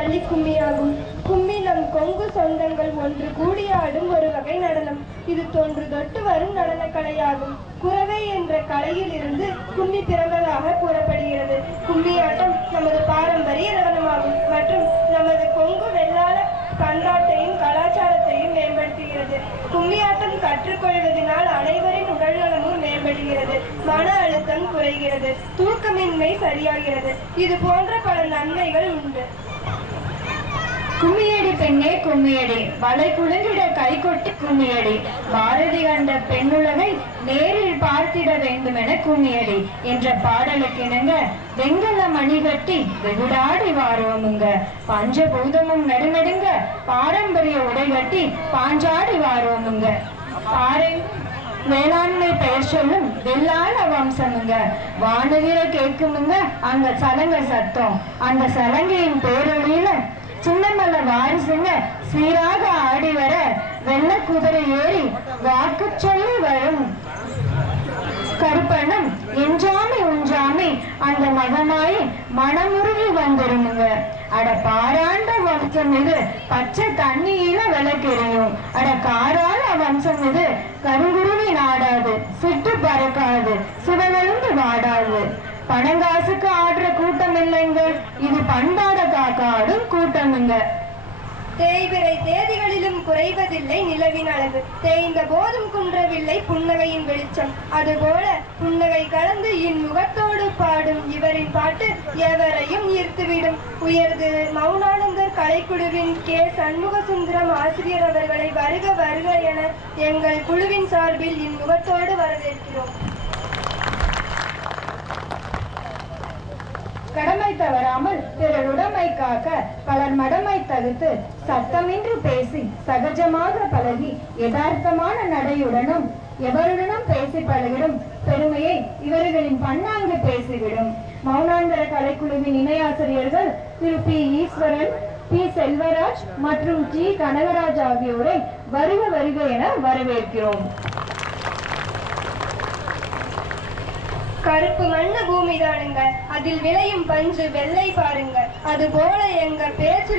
பள்ளி கும்மியாகும். கும்மி நம் கொங்கு சொந்தங்கள் ஒன்று கூடி ஆடும் ஒரு வகை நடனம். இது தொன்று தொட்டு வரும் நடனக்கலையாகும். குரவை என்ற கலையில் இருந்து கும்மி பிறந்ததாக கூறப்படுகிறது. கும்மியாட்டம் நமது பாரம்பரிய நடனமாகும் மற்றும் நமது கொங்கு வெள்ளாள பண்பாட்டையும் கலாச்சாரத்தையும் மேம்படுத்துகிறது. கும்மியாட்டம் கற்றுக்கொள்வதனால் அனைவரின் உடல்நலமும் மேம்படுகிறது, மன அழுத்தம் குறைகிறது, தூக்கமின்மை சரியாகிறது. இது போன்ற பல நன்மைகள் உண்டு. கும்மியடி பெண்ணே கும்மியடி, வளை குலுங்கிட கை கொட்டி கும்மியடி, பாரதி கண்ட பெண்ணுலகை நேரில் பார்த்திட வேண்டுமென கும்மியடி என்ற பாடலுக்கு இணங்க வெங்கல மணி கட்டி வெகுடாடி வாரோமுங்க, பஞ்சபூதமும் நடுநடுங்க பாரம்பரிய உடை கட்டி பாஞ்சாடி வாரோமுங்க. வேளாண்மை பெயர் சொல்லும் வெள்ளாள வம்சமுங்க, வானதிர கேட்குமுங்க அங்க சலங்க சத்தம். அந்த சலங்கையின் பேரொழியில சின்னமல்ல வாரிசுங்க சீராக ஆடி வர வெள்ள குதிரை ஏறி வாக்கு சொல்லி வரும் கருப்பணம் எஞ்சாமி உஞ்சாமி அந்த மகமாயி மனமுருகி வந்துருமுங்க. அட பாராண்ட வம்சம் இது பச்சை தண்ணியில விளக்கெறியும். அட காராள வம்சம் இது கருங்குருவி நாடாது, சிட்டு பறக்காது, சிவனெழுந்து வாடாது. பணங்காசுக்கு ஆடுற கூட்டம் இல்லைங்க, இது பண்பாட காக்காடும் கூட்டமுங்க. தேய்பிறை தேதிகளிலும் குறைவதில்லை நிலவின் அளவு, தேய்ந்த போதும் குன்றவில்லை புன்னகையின் வெளிச்சம். அதுபோல புன்னகை கலந்து இன்முகத்தோடு பாடும் இவரின் பாட்டு எவரையும் ஈர்த்துவிடும். உயர்து மௌனானந்தர் கலைக்குழுவின் கே சண்முகசுந்தரம் ஆசிரியர் அவர்களை வருக வருக என எங்கள் குழுவின் சார்பில் இன்முகத்தோடு வரவேற்கிறோம். கடமை தவறாமல் பிறருடைமை காக்க பலர் மடமை தகுத்து சத்தமின்றி பேசி சகஜமாக பழகி யதார்த்தமான நடையுடனும் எவருடனும் பேசி பழகிடும் பெருமையை இவர்களின் பன்னாங்கு பேசிவிடும். மௌனாந்தர கலைக்குழுவின் இணையாசிரியர்கள் திரு பி ஈஸ்வரன், பி செல்வராஜ் மற்றும் ஜி கனகராஜ் ஆகியோரை வருக வருக என வரவேற்கிறோம். கருப்பு மண்ணு பூமிதானுங்க, அதில் விளையும் பஞ்சு வெள்ளை பாருங்க. அதுபோல எங்க பேச்சுல